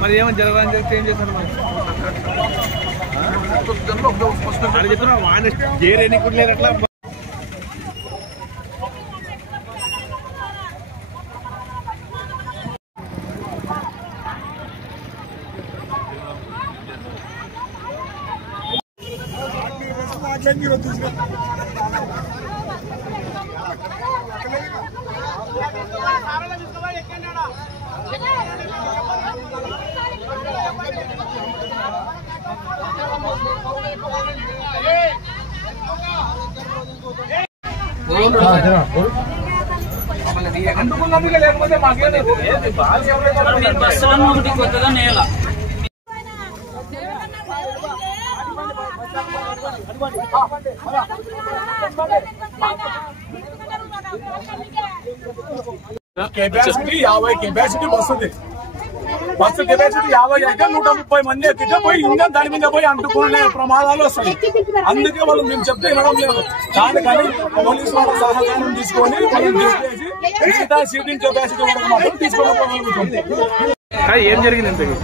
మరి ఏమని జరగాలని చెప్తే ఏం చేశారు మరి చెప్తున్నా వాడిని గేర్ ఎన్ని కుట్లేరు అట్లా కొత్తగా నేల కెపాసిటీ 50 కెపాసిటీ బస్సు కెపాసిటీ 50 అయితే 130 మంది ఎక్కితే పోయి ఇంజన్ దాని మీద పోయి అంటుకునే ప్రమాదాలు వస్తాయి. అందుకే వాళ్ళు మేము చెప్తే వినడం లేదు. దానికని పోలీసు వాళ్ళ సహకారం తీసుకొని మిగతా సీటింగ్ కెపాసిటీ వరకు మాత్రం తీసుకోవడం. ఏం జరిగింది ఇంతకీ?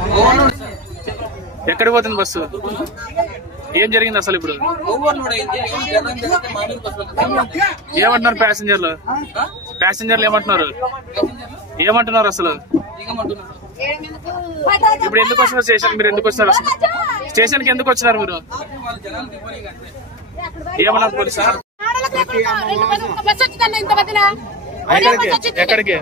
ఎక్కడికి పోతుంది బస్సు? ఏం జరిగింది అసలు? ఇప్పుడు ఏమంటున్నారు ప్యాసింజర్లు ఏమంటున్నారు అసలు? ఇప్పుడు ఎందుకు వస్తున్నారు స్టేషన్? మీరు ఎందుకు వచ్చినారు అసలు? స్టేషన్ కి ఎందుకు వచ్చినారు మీరు? ఏమన్నారు పోలీసు? ఎక్కడికి?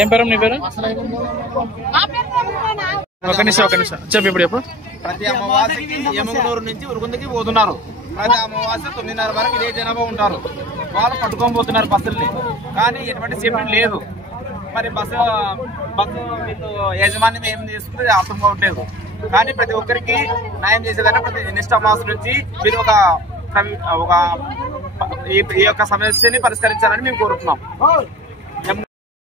ఏం పేరు నీ పేరు? ఒక నిమిషం చెప్పు. ఇప్పుడు ఎప్పుడు? ప్రతి అమావాస్యకి యమగనూరు నుంచి ఉరుకుందకి పోతున్నారు. ప్రతి అమావాస్య 9:30 వరకు ఇదే జనాభా ఉంటారు. వాళ్ళు పట్టుకొని పోతున్నారు బస్సుల్ని. కానీ ఎటువంటి సేఫ్టీ లేదు. మరి బస్సు వీళ్ళు యాజమాన్యం ఏం చేస్తుంది అర్థం కావట్లేదు. కానీ ప్రతి ఒక్కరికి న్యాయం చేసేదాన్ని ప్రతి నెక్స్ట్ అమావాస్య నుంచి వీళ్ళు ఈ యొక్క సమస్యని పరిష్కరించాలని మేము కోరుతున్నాం.